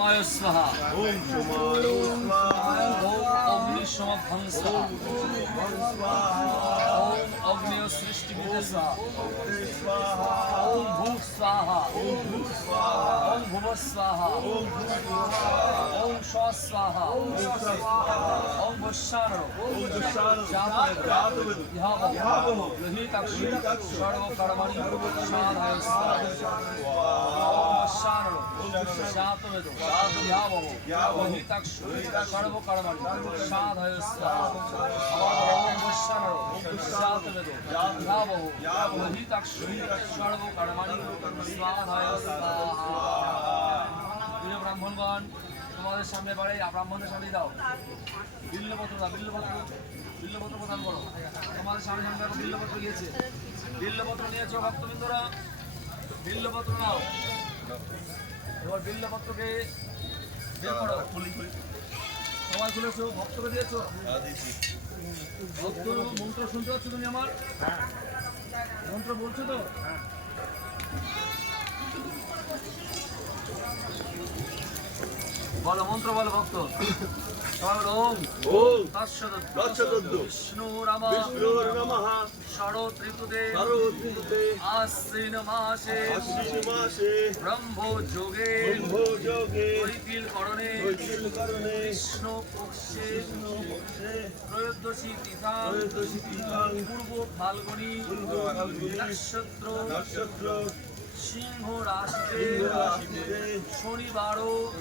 সোমায় স্বাহা। ওম সোমায় স্বাহা। ওম অগ্নি সমাভং স্বাহা। সাধায় ব্রাহ্মণগণ তোমাদের সামনে বাড়ে ব্রাহ্মণদের সামনে দাও বিল্লপত্র দাও বিল্লপত্র বিল্লপত্র প্রদান করো তোমাদের সামনে সামনে বিল্লপত্র গিয়েছে বিল্লপত্র নিয়েছো ভক্তবৃন্দরা বিল্লপত্র নাও বিল্লপত্রকে বের করো। তোমার খুলেছো ভক্তকে দিয়েছ? ভক্ত মন্ত্র শুনতে পাচ্ছ তুমি আমার? মন্ত্র বলছো তো? বলো মন্ত্র বলো ভক্ত। বলো ওম। তৎসদ বিষ্ণু রাম। বিষ্ণুর নমঃ শরৎ ঋতুতে আশ্বিন মাসে ব্রহ্ম যোগে কৈতিল করণে কৃষ্ণ পক্ষে পক্ষে ত্রয়োদশী তিথা পূর্ব ফাল্গুনি নক্ষত্র নক্ষত্র সিংহ রাশিতে শনিবারও